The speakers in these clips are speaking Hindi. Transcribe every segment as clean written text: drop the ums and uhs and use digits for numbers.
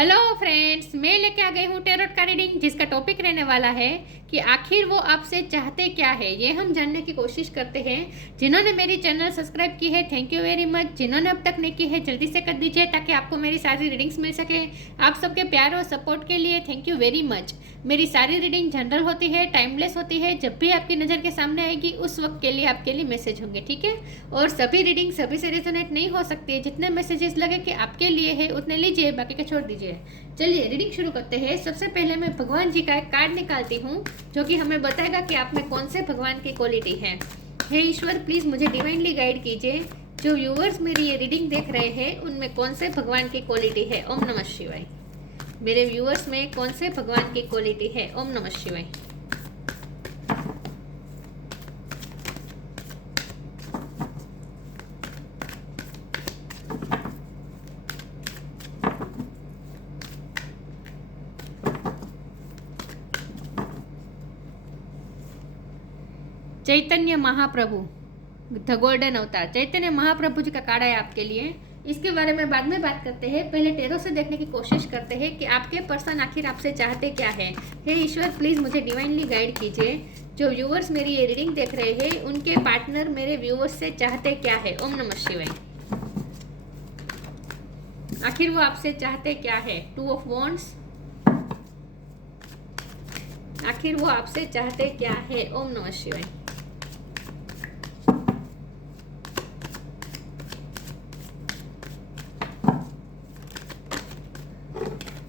हेलो फ्रेंड्स, मैं लेके आ गई हूँ टेरोट का रीडिंग, जिसका टॉपिक रहने वाला है कि आखिर वो आपसे चाहते क्या है। ये हम जानने की कोशिश करते हैं। जिन्होंने मेरी चैनल सब्सक्राइब की है, थैंक यू वेरी मच। जिन्होंने अब तक नहीं की है, जल्दी से कर दीजिए ताकि आपको मेरी सारी रीडिंग्स मिल सके। आप सबके प्यार और सपोर्ट के लिए थैंक यू वेरी मच। मेरी सारी रीडिंग जनरल होती है, टाइमलेस होती है। जब भी आपकी नज़र के सामने आएगी उस वक्त के लिए आपके लिए मैसेज होंगे, ठीक है। और सभी रीडिंग सभी से रेजोनेट नहीं हो सकती है। जितने मैसेजेस लगे कि आपके लिए है उतने लीजिए, बाकी के छोड़ दीजिए। चलिए रीडिंग शुरू करते हैं। सबसे पहले मैं भगवान जी का एक कार्ड निकालती हूँ जो कि हमें बताएगा कि आप में कौन से भगवान की क्वालिटी है। हे ईश्वर, प्लीज़ मुझे डिवाइनली गाइड कीजिए। जो व्यूअर्स मेरी ये रीडिंग देख रहे हैं उनमें कौन से भगवान की क्वालिटी है। ओम नमः शिवाय। मेरे व्यूअर्स में कौन से भगवान की क्वालिटी है। ओम नमः शिवाय। चैतन्य महाप्रभु, द गोल्डन अवतार। चैतन्य महाप्रभु जी का कार्ड है आपके लिए। इसके बारे में बाद में बात करते हैं। पहले टेरो से देखने की कोशिश करते हैं कि आपके पर्सन आखिर आपसे चाहते क्या है। हे ईश्वर, प्लीज़ मुझे डिवाइनली गाइड कीजिए। जो व्यूअर्स मेरी ये रीडिंग देख रहे हैं उनके पार्टनर मेरे व्यूअर्स से चाहते क्या है। ओम नमः शिवाय। आखिर वो आपसे चाहते क्या है। Two of wands. आखिर वो आपसे चाहते क्या है। ओम नमः शिवाय।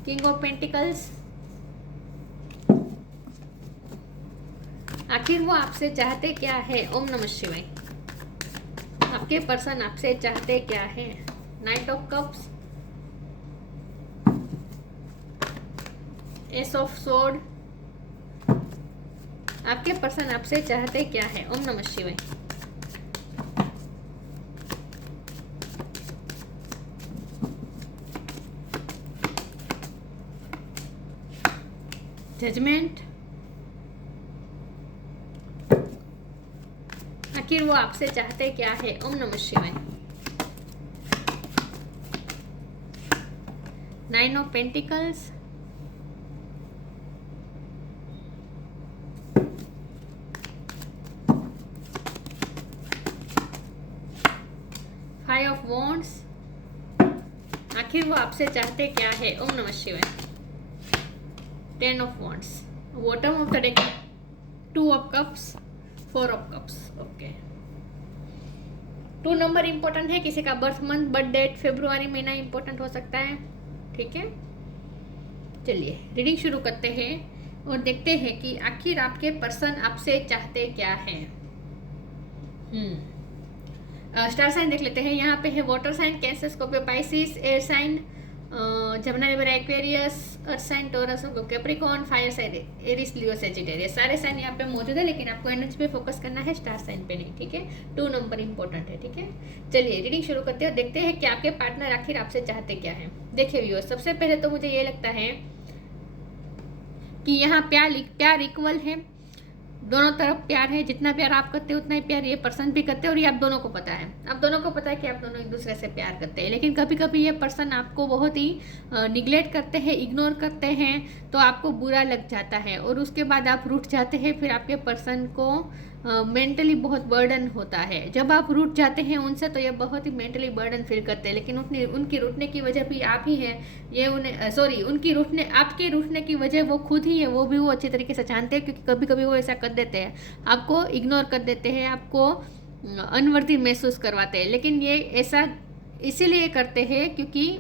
King of pentacles. आखिर वो आपसे चाहते क्या है। ओम नमः शिवाय। आपके पर्सन आपसे चाहते क्या है। Night of cups, S of sword. आपके पर्सन आपसे चाहते क्या है। ओम नमः शिवाय। जजमेंट। आखिर वो आपसे चाहते क्या है। ओम नमः शिवाय। Nine of pentacles, five of wands. आखिर वो आपसे चाहते क्या है। ओम नमः शिवाय। Ten of wands, bottom of the deck, two of cups, four of cups. Okay, 2 number important है। किसी का birth month, birth date, February महीना इंपॉर्टेंट हो सकता है, ठीक है। चलिए रीडिंग शुरू करते हैं और देखते हैं कि आखिर आपके पर्सन आपसे चाहते क्या है। स्टार साइन देख लेते हैं। यहाँ पे है water sign, Cancer, Scorpio, Pisces, air sign, Jamuna river, Aquarius, earth sign, Taurus, Capricorn, fire sign, Aries, Leo, Sagittarius. सारे साइन यहाँ पे मौजूद है, लेकिन आपको एनर्जी पे फोकस करना है, स्टार साइन पे नहीं, ठीक है। 2 नंबर इंपॉर्टेंट है, ठीक है। चलिए रीडिंग शुरू करते हैं और देखते हैं कि आपके पार्टनर आखिर आपसे चाहते क्या है। देखिए व्यूअर्स, सबसे पहले तो मुझे ये लगता है कि यहाँ प्यार इक्वल है। दोनों तरफ प्यार है। जितना प्यार आप करते हैं उतना ही प्यार ये पर्सन भी करते हैं, और ये आप दोनों को पता है। आप दोनों को पता है कि आप दोनों एक दूसरे से प्यार करते हैं, लेकिन कभी कभी ये पर्सन आपको बहुत ही निगलेक्ट करते हैं, इग्नोर करते हैं, तो आपको बुरा लग जाता है और उसके बाद आप रूठ जाते हैं। फिर आपके पर्सन को मेंटली बहुत बर्डन होता है। जब आप रूठ जाते हैं उनसे तो ये बहुत ही मेंटली बर्डन फील करते हैं, लेकिन उनकी रूठने की वजह भी आप ही है। ये उन्हें उनकी रूठने, आपके रूठने की वजह वो खुद ही है। वो भी वो अच्छी तरीके से जानते हैं, क्योंकि कभी कभी वो ऐसा कर देते हैं, आपको इग्नोर कर देते हैं, आपको अनवर्दी महसूस करवाते हैं। लेकिन ये ऐसा इसीलिए करते हैं क्योंकि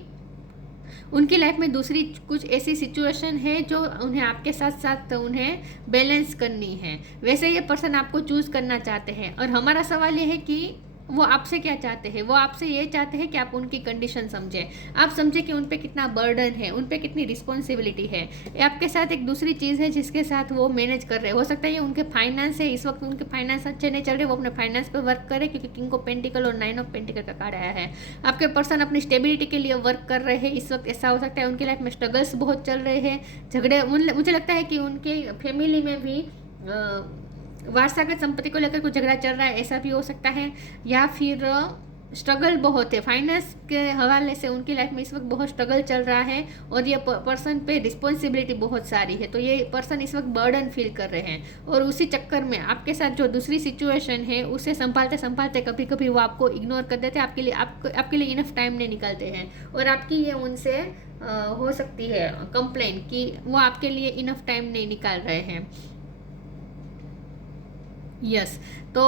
उनकी लाइफ में दूसरी कुछ ऐसी सिचुएशन है जो उन्हें आपके साथ साथ उन्हें बैलेंस करनी है। वैसे ये पर्सन आपको चूज करना चाहते हैं, और हमारा सवाल ये है कि वो आपसे क्या चाहते हैं। वो आपसे ये चाहते हैं कि आप उनकी कंडीशन समझें। आप समझें कि उन पे कितना बर्डन है, उन पे कितनी रिस्पॉन्सिबिलिटी है। आपके साथ एक दूसरी चीज़ है जिसके साथ वो मैनेज कर रहे हैं। हो सकता है ये उनके फाइनेंस है, इस वक्त उनके फाइनेंस अच्छे नहीं चल रहे, वो अपने फाइनेंस पे वर्क करें, क्योंकि किंग ऑफ पेंटिकल और 9 ऑफ पेंटिकल का कार्ड आया है। आपके पर्सन अपनी स्टेबिलिटी के लिए वर्क कर रहे हैं इस वक्त। ऐसा हो सकता है उनकी लाइफ में स्ट्रगल्स बहुत चल रहे हैं, झगड़े। मुझे लगता है कि उनके फैमिली में भी वारसागत संपत्ति को लेकर कुछ झगड़ा चल रहा है, ऐसा भी हो सकता है। या फिर स्ट्रगल बहुत है, फाइनेंस के हवाले से उनकी लाइफ में इस वक्त बहुत स्ट्रगल चल रहा है और ये पर्सन पे रिस्पॉन्सिबिलिटी बहुत सारी है। तो ये पर्सन इस वक्त बर्डन फील कर रहे हैं और उसी चक्कर में आपके साथ जो दूसरी सिचुएशन है उसे संभालते संभालते कभी कभी वो आपको इग्नोर कर देते हैं, आपके लिए इनफ टाइम नहीं निकालते हैं और आपकी ये उनसे हो सकती है कंप्लेन कि वो आपके लिए इनफ टाइम नहीं निकाल रहे हैं। यस, तो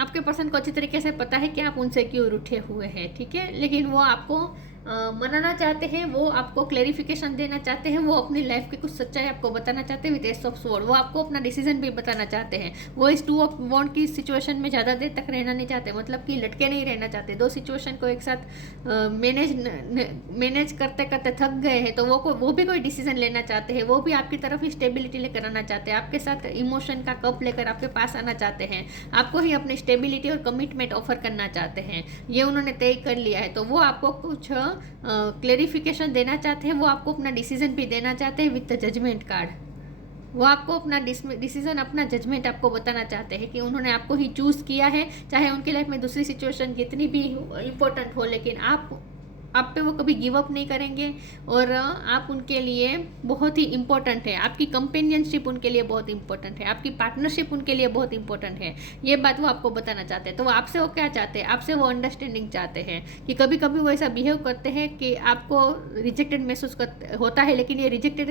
आपके पर्सन को अच्छी तरीके से पता है कि आप उनसे क्यों रूठे हुए हैं, ठीक है, लेकिन वो आपको मनाना चाहते हैं, वो आपको क्लैरिफिकेशन देना चाहते हैं, वो अपनी लाइफ की कुछ सच्चाई आपको बताना चाहते हैं विद एस ऑफ स्वॉर्ड। वो आपको अपना डिसीजन भी बताना चाहते हैं। वो इस 2 ऑफ वॉन्ड की सिचुएशन में ज़्यादा देर तक रहना नहीं चाहते, मतलब कि लटके नहीं रहना चाहते। 2 सिचुएशन को एक साथ मैनेज करते करते थक गए हैं, तो वो भी कोई डिसीजन लेना चाहते हैं। वो भी आपकी तरफ ही स्टेबिलिटी लेकर आना चाहते हैं, आपके साथ इमोशन का कप लेकर आपके पास आना चाहते हैं, आपको ही अपनी स्टेबिलिटी और कमिटमेंट ऑफर करना चाहते हैं। ये उन्होंने तय कर लिया है। तो वो आपको कुछ क्लेरिफिकेशन देना चाहते हैं, वो आपको अपना डिसीजन भी देना चाहते हैं विद द जजमेंट कार्ड। वो आपको अपना डिसीजन, अपना जजमेंट आपको बताना चाहते हैं कि उन्होंने आपको ही चूज़ किया है, चाहे उनकी लाइफ में दूसरी सिचुएशन कितनी भी इम्पोर्टेंट हो, लेकिन आप पे वो कभी गिव अप नहीं करेंगे और आप उनके लिए बहुत ही इम्पोर्टेंट है। आपकी कंपेनियनशिप उनके लिए बहुत इंपॉर्टेंट है, आपकी पार्टनरशिप उनके लिए बहुत इंपॉर्टेंट है। ये बात वो आपको बताना चाहते हैं। तो वो आपसे वो क्या चाहते हैं, आपसे वो अंडरस्टैंडिंग चाहते हैं कि कभी कभी वो ऐसा बिहेव करते हैं कि आपको रिजेक्टेड महसूस होता है, लेकिन ये रिजेक्टेड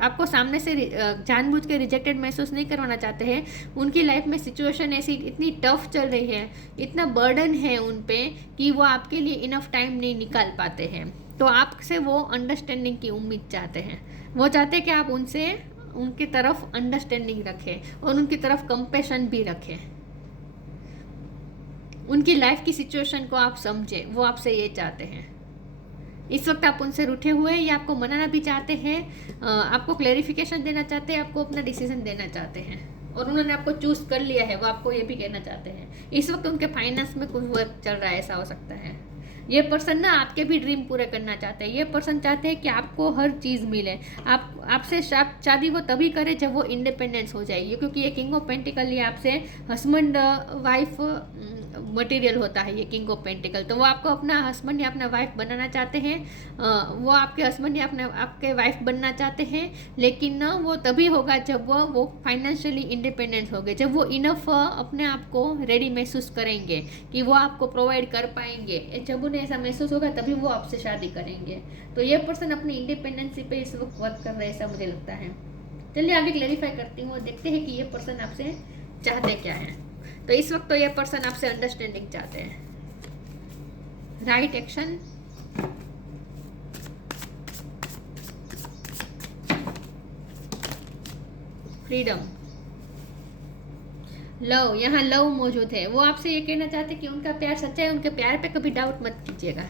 आपको सामने से जानबूझ के रिजेक्टेड महसूस नहीं करवाना चाहते हैं। उनकी लाइफ में सिचुएशन ऐसी इतनी टफ चल रही है, इतना बर्डन है उन पे कि वो आपके लिए इनफ टाइम नहीं निकाल पाते हैं। तो आपसे वो अंडरस्टैंडिंग की उम्मीद चाहते हैं। वो चाहते हैं कि आप उनसे उनकी तरफ अंडरस्टैंडिंग रखें और उनकी तरफ कंपैशन भी रखें, उनकी लाइफ की सिचुएशन को आप समझें। वो आपसे ये चाहते हैं। इस वक्त आप उनसे रूठे हुए हैं या आपको मनाना भी चाहते हैं, आपको क्लैरिफिकेशन देना चाहते हैं, आपको अपना डिसीजन देना चाहते हैं और उन्होंने आपको चूज़ कर लिया है। वो आपको ये भी कहना चाहते हैं। इस वक्त उनके फाइनेंस में कुछ वर्क चल रहा है, ऐसा हो सकता है। ये पर्सन ना आपके भी ड्रीम पूरे करना चाहते हैं। ये पर्सन चाहते हैं कि आपको हर चीज़ मिले। आपसे शादी वो तभी करे जब वो इंडिपेंडेंस हो जाएगी, क्योंकि ये किंग ऑफ पेंटिकल ये आपसे हस्बैंड वाइफ मटेरियल होता है, ये किंग ऑफ पेंटिकल। तो वो आपको अपना हस्बैंड या अपना वाइफ बनाना चाहते हैं, वो आपके हस्बैंड या आपके वाइफ बनना चाहते हैं, लेकिन ना वो तभी होगा जब वो फाइनेंशियली इंडिपेंडेंट होंगे, जब वो इनफ अपने आप को रेडी महसूस करेंगे कि वो आपको प्रोवाइड कर पाएंगे। जब उन्हें ऐसा महसूस होगा तभी वो आपसे शादी करेंगे। तो ये पर्सन अपनी इंडिपेंडेंसी पे इस वक्त वर्क कर रहे हैं, ऐसा मुझे लगता है। चलिए आगे क्लैरिफाई करती हूँ और देखते हैं कि ये पर्सन आपसे चाहते क्या है। तो इस वक्त तो ये पर्सन आपसे अंडरस्टैंडिंग चाहते हैं, राइट एक्शन, फ्रीडम, लव। यहाँ लव मौजूद है। वो आपसे ये कहना चाहते हैं कि उनका प्यार सच्चा है, उनके प्यार पे कभी डाउट मत कीजिएगा।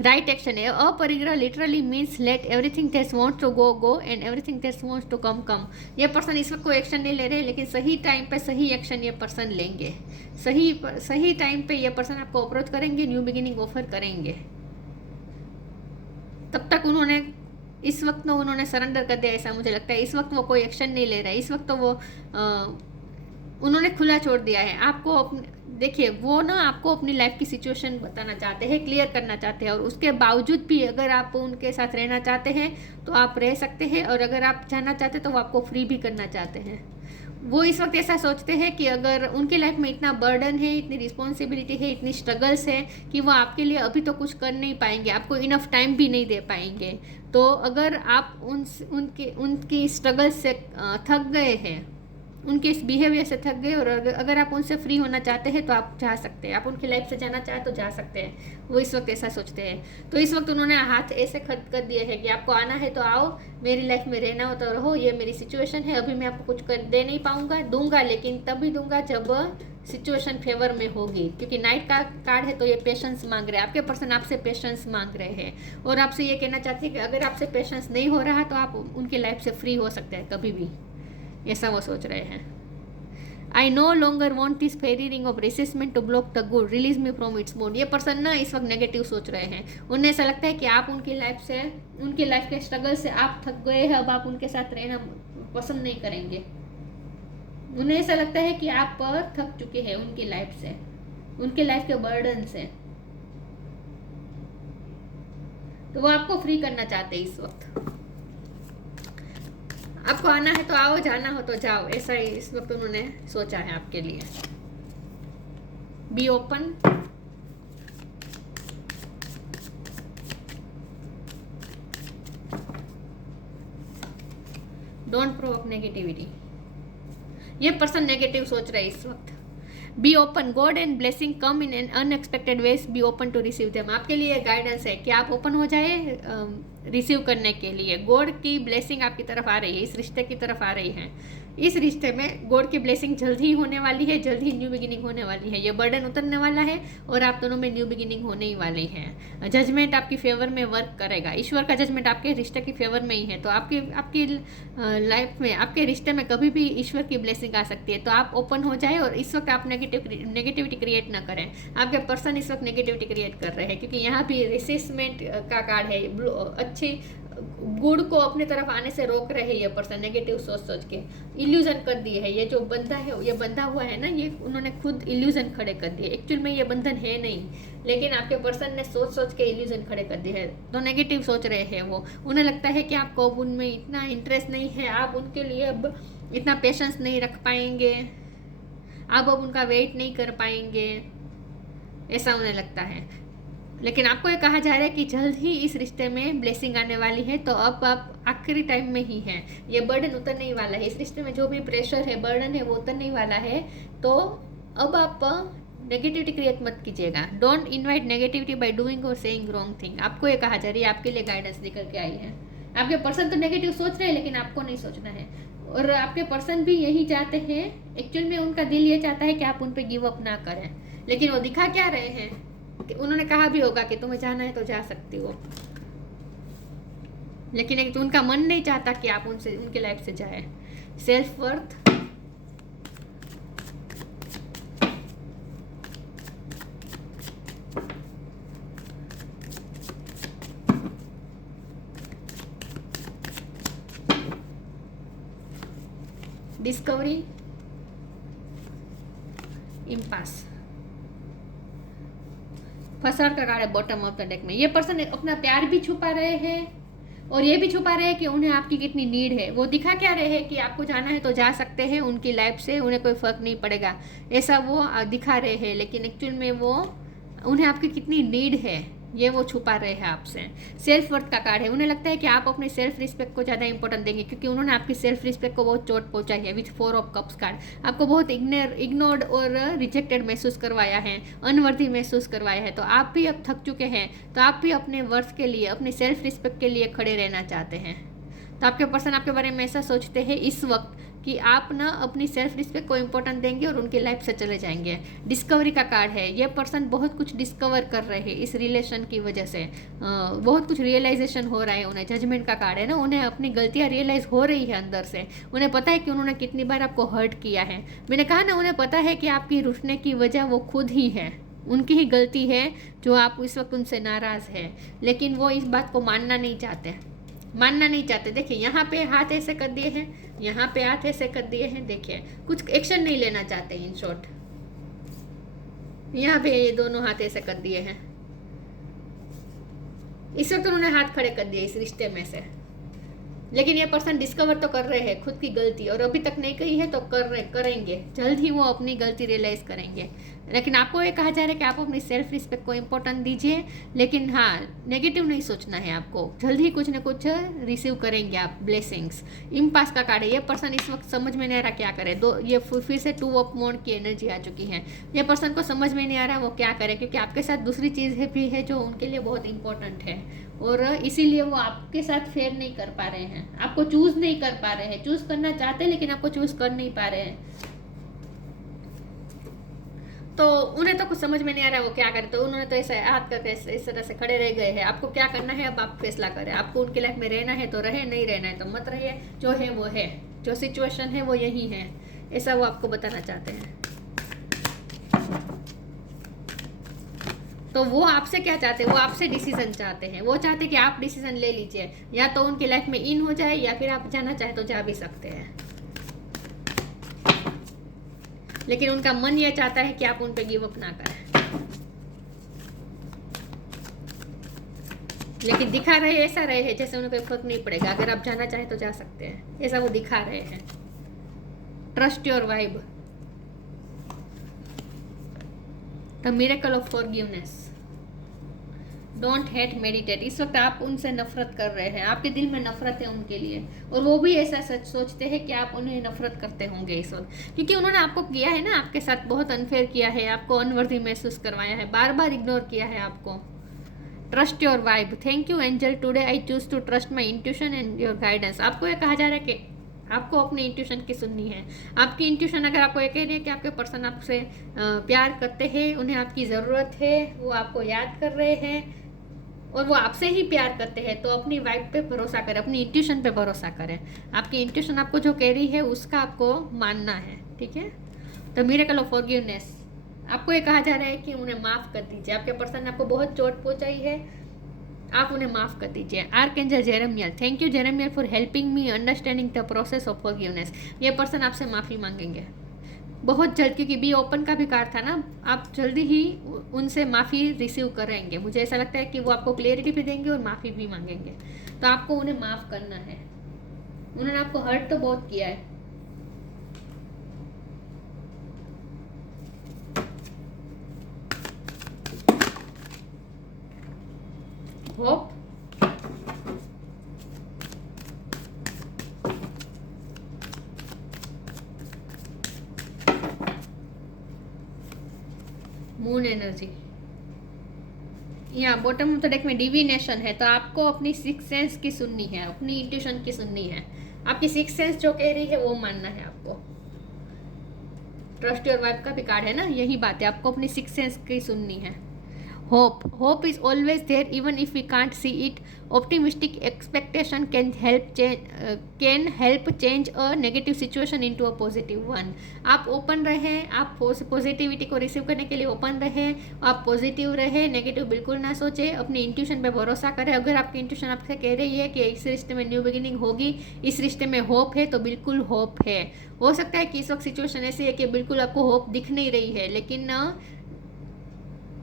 राइट एक्शन है। अपरिग्रह literally means let everything that's wants to go go and everything that's wants to come come. ये पर्सन इस वक्त कोई एक्शन नहीं ले रहे, लेकिन सही टाइम पे सही एक्शन ये पर्सन लेंगे। सही टाइम पे ये पर्सन आपको अप्रोच करेंगे, न्यू बिगिनिंग ऑफर करेंगे। तब तक इस वक्त तो उन्होंने सरेंडर कर दिया, ऐसा मुझे लगता है। इस वक्त वो कोई एक्शन नहीं ले रहा है। इस वक्त तो वो उन्होंने खुला छोड़ दिया है आपको। देखिए वो ना आपको अपनी लाइफ की सिचुएशन बताना चाहते हैं, क्लियर करना चाहते हैं, और उसके बावजूद भी अगर आप उनके साथ रहना चाहते हैं तो आप रह सकते हैं, और अगर आप जाना चाहते हैं तो वो आपको फ्री भी करना चाहते हैं। वो इस वक्त ऐसा सोचते हैं कि अगर उनकी लाइफ में इतना बर्डन है, इतनी रिस्पॉन्सिबिलिटी है, इतनी स्ट्रगल्स है कि वो आपके लिए अभी तो कुछ कर नहीं पाएंगे, आपको इनफ टाइम भी नहीं दे पाएंगे। तो अगर आप उनकी स्ट्रगल से थक गए हैं, उनके इस बिहेवियर से थक गए, और अगर आप उनसे फ्री होना चाहते हैं तो आप जा सकते हैं, आप उनकी लाइफ से जाना चाहें तो जा सकते हैं। वो इस वक्त ऐसा सोचते हैं। तो इस वक्त उन्होंने हाथ ऐसे खत कर दिए हैं कि आपको आना है तो आओ, मेरी लाइफ में रहना हो तो रहो, ये मेरी सिचुएशन है, अभी मैं आपको कुछ कर दे नहीं पाऊंगा, दूंगा लेकिन तभी दूंगा जब सिचुएशन फेवर में होगी। क्योंकि नाइट का कार्ड है तो ये पेशेंस मांग रहे हैं, आपके पर्सन आपसे पेशेंस मांग रहे हैं और आपसे ये कहना चाहते हैं कि अगर आपसे पेशेंस नहीं हो रहा तो आप उनकी लाइफ से फ्री हो सकते हैं कभी भी, ऐसा वो सोच रहे हैं। I no longer want this fairy ring of resentment to block the good, release me from its bone. ये पर्सन ना इस वक्त नेगेटिव सोच रहे हैं। उन्हें ऐसा लगता है कि आप उनकी लाइफ के स्ट्रगल से आप थक गए हैं, अब आप उनके साथ रहना पसंद नहीं करेंगे। उन्हें ऐसा लगता है कि आप थक चुके हैं उनकी लाइफ से, उनके लाइफ के बर्डन से, तो वो आपको फ्री करना चाहते हैं इस वक्त। आपको आना है तो आओ, जाना हो तो जाओ, ऐसा ही इस वक्त उन्होंने सोचा है आपके लिए। Be open, don't provoke negativity. ये पर्सन नेगेटिव सोच रहे हैं इस वक्त। Be open, God and blessing come in an unexpected ways, be open to receive them. आपके लिए गाइडेंस है कि आप ओपन हो जाए रिसीव करने के लिए। गॉड की ब्लेसिंग आपकी तरफ आ रही है, इस रिश्ते की तरफ आ रही है। इस रिश्ते में गॉड की ब्लेसिंग जल्द ही होने वाली है, जल्द ही न्यू बिगिनिंग होने वाली है। ये बर्डन उतरने वाला है और आप दोनों में न्यू बिगिनिंग होने ही वाली है। जजमेंट आपकी फेवर में वर्क करेगा, ईश्वर का जजमेंट आपके रिश्ते की फेवर में ही है। तो आपकी लाइफ में, आपके रिश्ते में कभी भी ईश्वर की ब्लेसिंग आ सकती है। तो आप ओपन हो जाए और इस वक्त आप नेगेटिविटी क्रिएट ना करें। आपके पर्सन इस वक्त नेगेटिविटी क्रिएट कर रहे हैं, क्योंकि यहाँ भी रिसेसमेंट का कार्ड है। अच्छी गुड़ को अपने तरफ आने से रोक रहे हैं ये पर्सन, नेगेटिव सोच के इल्यूजन कर दिए है। ये जो बंधा है, ये बंधा हुआ है ना, ये उन्होंने खुद इल्यूजन खड़े कर दिए। एक्चुअल में ये बंधन है नहीं, लेकिन आपके पर्सन ने सोच के इल्यूजन खड़े कर दिए है। तो नेगेटिव सोच रहे हैं वो। उन्हें लगता है कि आपको अब उनमें इतना इंटरेस्ट नहीं है, आप उनके लिए अब इतना पेशेंस नहीं रख पाएंगे, आप अब उनका वेट नहीं कर पाएंगे, ऐसा उन्हें लगता है। लेकिन आपको ये कहा जा रहा है कि जल्द ही इस रिश्ते में ब्लेसिंग आने वाली है। तो अब आप आखिरी टाइम में ही हैं, ये बर्डन उतरने ही वाला है। इस रिश्ते में जो भी प्रेशर है, बर्डन है, वो उतरने ही वाला है। तो अब आप नेगेटिविटी क्रिएट मत कीजिएगा। Don't invite negativity by doing और सेइंग रॉन्ग थिंग। आपको ये कहा जा रही है, आपके लिए गाइडेंस निकल के आई है। आपके पर्सन तो नेगेटिव सोच रहे हैं, लेकिन आपको नहीं सोचना है। और आपके पर्सन भी यही चाहते हैं, एक्चुअल में उनका दिल ये चाहता है कि आप उन पर गिव अप ना करें। लेकिन वो दिखा क्या रहे हैं, उन्होंने कहा भी होगा कि तुम्हें जाना है तो जा सकती हो, लेकिन तो उनका मन नहीं चाहता कि आप उनसे, उनके लाइफ से जाए। Self worth, discovery, impasse. फसाद का कार्ड है बॉटम ऑफ द डेक में। ये पर्सन अपना प्यार भी छुपा रहे हैं और ये भी छुपा रहे हैं कि उन्हें आपकी कितनी नीड है। वो दिखा क्या रहे हैं कि आपको जाना है तो जा सकते हैं उनकी लाइफ से, उन्हें कोई फर्क नहीं पड़ेगा, ऐसा वो दिखा रहे हैं। लेकिन एक्चुअल में वो, उन्हें आपकी कितनी नीड है ये वो छुपा रहे हैं आपसे। सेल्फ वर्थ का कार्ड है। उन्हें लगता है कि आप अपने सेल्फ रिस्पेक्ट को ज़्यादा इंपॉर्टेंट देंगे, क्योंकि उन्होंने आपकी सेल्फ रिस्पेक्ट को बहुत चोट पहुंचाई है। विथ 4 ऑफ कप्स कार्ड आपको बहुत इग्नोर्ड और रिजेक्टेड महसूस करवाया है, अनवर्दी महसूस करवाया है। तो आप भी अब थक चुके हैं, तो आप भी अपने वर्थ के लिए, अपने सेल्फ रिस्पेक्ट के लिए खड़े रहना चाहते हैं। तो आपके पर्सन आपके बारे में ऐसा सोचते हैं इस वक्त कि आप ना अपनी सेल्फ रिस्पेक्ट को इम्पोर्टेंट देंगे और उनकी लाइफ से चले जाएंगे। डिस्कवरी का कार्ड है। ये पर्सन बहुत कुछ डिस्कवर कर रहे हैं इस रिलेशन की वजह से, बहुत कुछ रियलाइजेशन हो रहा है उन्हें। जजमेंट का कार्ड है ना, उन्हें अपनी गलतियाँ रियलाइज हो रही है अंदर से। उन्हें पता है कि उन्होंने कितनी बार आपको हर्ट किया है। मैंने कहा ना, उन्हें पता है कि आपकी रुठने की वजह वो खुद ही है, उनकी ही गलती है जो आप इस वक्त उनसे नाराज़ है। लेकिन वो इस बात को मानना नहीं चाहते। देखिए यहाँ पे हाथ ऐसे कर दिए हैं, यहाँ पे हाथ ऐसे कर दिए हैं। देखिए कुछ एक्शन नहीं लेना चाहते। इन शॉर्ट यहाँ पे ये दोनों हाथ ऐसे कर दिए हैं। इस वक्त उन्होंने हाथ खड़े कर दिए इस रिश्ते में से। लेकिन ये पर्सन डिस्कवर तो कर रहे हैं खुद की गलती, और अभी तक नहीं कही है तो करेंगे। जल्द ही वो अपनी गलती रियलाइज करेंगे। लेकिन आपको ये कहा जा रहा है कि आप अपनी सेल्फ रिस्पेक्ट को इम्पोर्टेंट दीजिए। लेकिन हाँ, नेगेटिव नहीं सोचना है आपको। जल्द ही कुछ ना कुछ रिसीव करेंगे आप ब्लेसिंग्स। इम्पास का कार्ड है। ये पर्सन इस वक्त समझ में नहीं आ रहा क्या करे। ये फिर से 2 ऑफ मोड की एनर्जी आ चुकी है। ये पर्सन को समझ में नहीं आ रहा वो क्या करे, क्योंकि आपके साथ दूसरी चीज़ भी है जो उनके लिए बहुत इंपॉर्टेंट है, और इसीलिए वो आपके साथ फेयर नहीं कर पा रहे हैं, आपको चूज नहीं कर पा रहे हैं। चूज करना चाहते हैं लेकिन आपको चूज कर नहीं पा रहे हैं। तो उन्हें तो कुछ समझ में नहीं आ रहा है वो क्या करे। तो उन्होंने तो ऐसा हाथ करके इस तरह से खड़े रह गए हैं। आपको क्या करना है अब आप फैसला करें। आपको उनकी लाइफ में रहना है तो रहे, नहीं रहना है तो मत रहिए। जो है वो है, जो सिचुएशन है वो यही है, ऐसा वो आपको बताना चाहते हैं। तो वो आपसे क्या चाहते हैं, वो आपसे डिसीजन चाहते हैं। वो चाहते हैं कि आप डिसीजन ले लीजिए, या तो उनकी लाइफ में इन हो जाए या फिर आप जाना चाहे तो जा भी सकते हैं। लेकिन उनका मन ये चाहता है कि आप उन पे गिव अप ना करें। लेकिन दिखा रहे ऐसा रहे हैं जैसे उन्हें कोई फर्क नहीं पड़ेगा। अगर आप जाना चाहें तो जा सकते हैं, ऐसा वो दिखा रहे हैं। Trust your vibe, the miracle of forgiveness, don't hate, meditate. इस वक्त आप उनसे नफरत कर रहे हैं, आपके दिल में नफरत है उनके लिए, और वो भी ऐसा सच सोचते हैं कि आप उन्हें नफरत करते होंगे इस वक्त, क्योंकि उन्होंने आपको किया है ना, आपके साथ बहुत अनफेयर किया है, आपको अनवर्दी महसूस करवाया है, बार बार इग्नोर किया है आपको। Trust your vibe, thank you angel, today I choose to trust my intuition and your guidance. आपको ये कहा जा रहा है कि आपको अपनी इंट्यूशन की सुननी है। आपकी इंट्यूशन अगर आपको ये कह रही है कि आपके पर्सन आपसे प्यार करते हैं, उन्हें आपकी ज़रूरत है, वो आपको याद कर रहे हैं और वो आपसे ही प्यार करते हैं, तो अपनी वाइब पे भरोसा करें, अपनी इंट्यूशन पे भरोसा करें। आपकी इंट्यूशन आपको जो कह रही है उसका आपको मानना है, ठीक है। तो मिरेकल ऑफ फॉरगिवनेस, आपको ये कहा जा रहा है कि उन्हें माफ़ कर दीजिए। आपके पर्सन ने आपको बहुत चोट पहुंचाई है, आप उन्हें माफ़ कर दीजिए। Archangel Jeremiel, thank you Jeremiel for helping me understanding the process of forgiveness. ये पर्सन आपसे माफ़ी मांगेंगे बहुत जल्द, क्योंकि बी ओपन का भी कार्ड था ना, आप जल्दी ही उनसे माफ़ी रिसीव करेंगे। मुझे ऐसा लगता है कि वो आपको क्लियरिटी भी देंगे और माफ़ी भी मांगेंगे, तो आपको उन्हें माफ़ करना है। उन्होंने आपको हर्ट तो बहुत किया है। होप, मून एनर्जी, यहाँ बॉटम ऑफ द डेक में डिविनेशन है, तो आपको अपनी सिक्स सेंस की सुननी है, अपनी इंट्यूशन की सुननी है। आपकी सिक्स सेंस जो कह रही है वो मानना है आपको। ट्रस्ट योर वाइफ का भी कार्ड है ना, यही बात है, आपको अपनी सिक्स सेंस की सुननी है। Hope, hope is always there even if we can't see it. Optimistic expectation can help change a negative situation into a positive one. आप ओपन रहें, आप पॉजिटिविटी को रिसीव करने के लिए ओपन रहें, आप पॉजिटिव रहें, नेगेटिव बिल्कुल ना सोचें, अपनी इंट्यूशन पे भरोसा करें। अगर आपकी इंट्यूशन आपसे कह रही है कि इस रिश्ते में न्यू बिगिनिंग होगी, इस रिश्ते में होप है, तो बिल्कुल होप है। हो सकता है कि इस वक्त सिचुएशन ऐसी है कि बिल्कुल आपको होप दिख नहीं रही है, लेकिन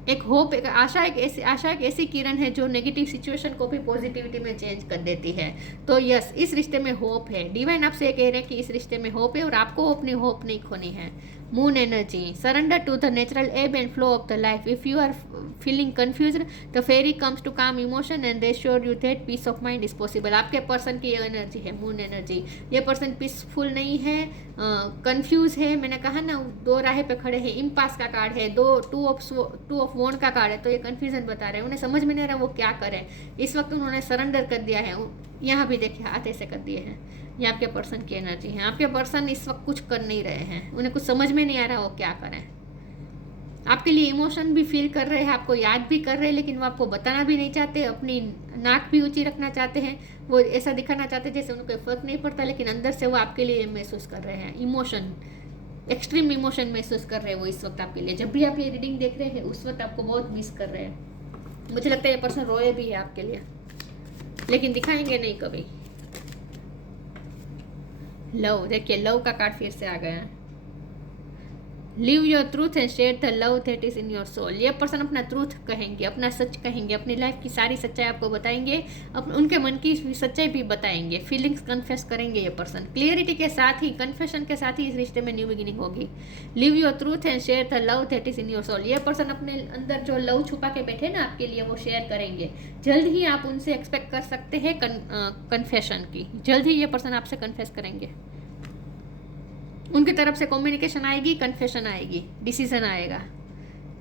एक होप, एक आशा, एक ऐसी किरण है जो नेगेटिव सिचुएशन को भी पॉजिटिविटी में चेंज कर देती है। तो यस, इस रिश्ते में होप है। डिवाइन आपसे कह रहे हैं कि इस रिश्ते में होप है और आपको अपनी होप नहीं खोनी है। Moon energy, surrender to the natural ebb and flow of the life. If you are feeling confused, the fairy comes to calm emotion and reassure you that peace of mind is possible. आपके पर्सन की ये एनर्जी है, मून एनर्जी। ये पर्सन पीसफुल नहीं है, कंफ्यूज है। मैंने कहा ना, दो राह पे खड़े हैं, इम्पास का कार्ड है, टू ऑफ वॉन्ड का कार्ड है, तो ये कंफ्यूजन बता रहे हैं, उन्हें समझ में नहीं आ रहा वो क्या करें। इस वक्त उन्होंने सरेंडर कर दिया है। यहाँ भी देखिए, हाथ ऐसे कर दिए हैं। ये आपके पर्सन की एनर्जी है। आपके पर्सन इस वक्त कुछ कर नहीं रहे हैं, उन्हें कुछ समझ में नहीं आ रहा वो क्या करें। आपके लिए इमोशन भी फील कर रहे हैं, आपको याद भी कर रहे हैं, लेकिन वो आपको बताना भी नहीं चाहते। अपनी नाक भी ऊंची रखना चाहते हैं, वो ऐसा दिखाना चाहते हैं जैसे उनको कोई फर्क नहीं पड़ता, लेकिन अंदर से वो आपके लिए महसूस कर रहे हैं इमोशन, एक्सट्रीम इमोशन महसूस कर रहे हैं वो इस वक्त आपके लिए। जब भी आप ये रीडिंग देख रहे हैं उस वक्त आपको बहुत मिस कर रहे हैं। मुझे लगता है ये पर्सन रोए भी है आपके लिए, लेकिन दिखाएंगे नहीं कभी। लव, देखिए लव का कार्ड फिर से आ गया है। Live your truth and share the love that is in your soul. ये पर्सन अपना ट्रूथ कहेंगे, अपना सच कहेंगे, अपनी लाइफ की सारी सच्चाई आपको बताएंगे, उनके मन की सच्चाई भी बताएंगे, फीलिंग्स कन्फेस करेंगे ये पर्सन। क्लियरिटी के साथ ही, कन्फेशन के साथ ही इस रिश्ते में न्यू बिगिनिंग होगी। Live your truth and share the love that is in your soul. ये पर्सन अपने अंदर जो लव छुपा के बैठे ना आपके लिए, वो शेयर करेंगे। जल्द ही आप उनसे एक्सपेक्ट कर सकते हैं कन्फेशन की। जल्द ही ये पर्सन आपसे कन्फेस करेंगे, उनकी तरफ से कम्युनिकेशन आएगी, कन्फेशन आएगी, डिसीजन आएगा।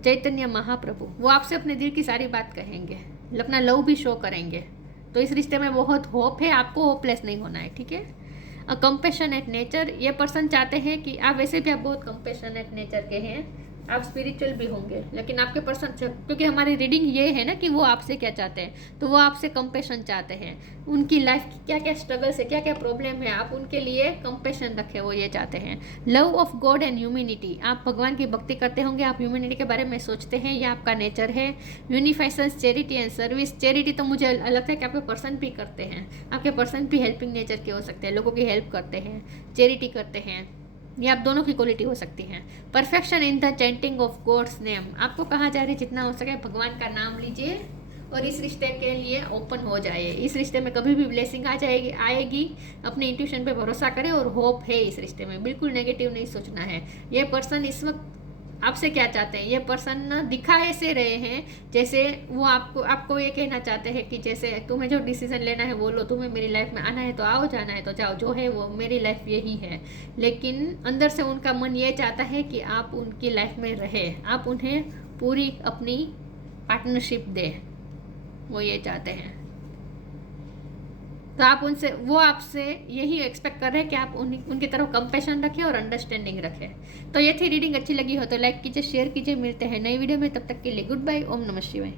चैतन्य महाप्रभु, वो आपसे अपने दिल की सारी बात कहेंगे, अपना लव भी शो करेंगे। तो इस रिश्ते में बहुत होप है, आपको होपलेस नहीं होना है, ठीक है। अ कंपैशनेट नेचर, ये पर्सन चाहते हैं कि आप, वैसे भी आप बहुत कंपैशनेट नेचर के हैं, आप स्पिरिचुअल भी होंगे, लेकिन आपके पर्सन, क्योंकि हमारी रीडिंग ये है ना कि वो आपसे क्या चाहते हैं, तो वो आपसे कंपैशन चाहते हैं। उनकी लाइफ की क्या क्या स्ट्रगल्स है, क्या क्या प्रॉब्लम है, आप उनके लिए कंपैशन रखें, वो ये चाहते हैं। Love of God and humanity, आप भगवान की भक्ति करते होंगे, आप ह्यूमैनिटी के बारे में सोचते हैं, यह आपका नेचर है। यूनिफाइशन, चैरिटी एंड सर्विस। चैरिटी तो मुझे लगता है कि आपके पर्सन भी करते हैं, आपके पर्सन भी हेल्पिंग नेचर के हो सकते हैं, लोगों की हेल्प करते हैं, चैरिटी करते हैं। ये आप दोनों की क्वालिटी हो सकती है। Perfection in the chanting of God's name, आपको कहा जा रहा है जितना हो सके भगवान का नाम लीजिए और इस रिश्ते के लिए ओपन हो जाए। इस रिश्ते में कभी भी ब्लेसिंग आएगी। अपने इंट्यूशन पे भरोसा करें और होप है इस रिश्ते में, बिल्कुल नेगेटिव नहीं सोचना है। ये पर्सन इस वक्त आपसे क्या चाहते हैं, ये पर्सन ना दिखा ऐसे रहे हैं जैसे वो आपको ये कहना चाहते हैं कि जैसे तुम्हें जो डिसीजन लेना है वो लो, तुम्हें मेरी लाइफ में आना है तो आओ, जाना है तो जाओ, जो है वो मेरी लाइफ यही है। लेकिन अंदर से उनका मन ये चाहता है कि आप उनकी लाइफ में रहे, आप उन्हें पूरी अपनी पार्टनरशिप दें, वो ये चाहते हैं। तो आप उनसे, वो आपसे यही एक्सपेक्ट कर रहे हैं कि आप उनकी तरफ कंपैशन रखें और अंडरस्टैंडिंग रखें। तो ये थी रीडिंग, अच्छी लगी हो तो लाइक कीजिए, शेयर कीजिए। मिलते हैं नई वीडियो में, तब तक के लिए गुड बाय। ओम नमः शिवाय।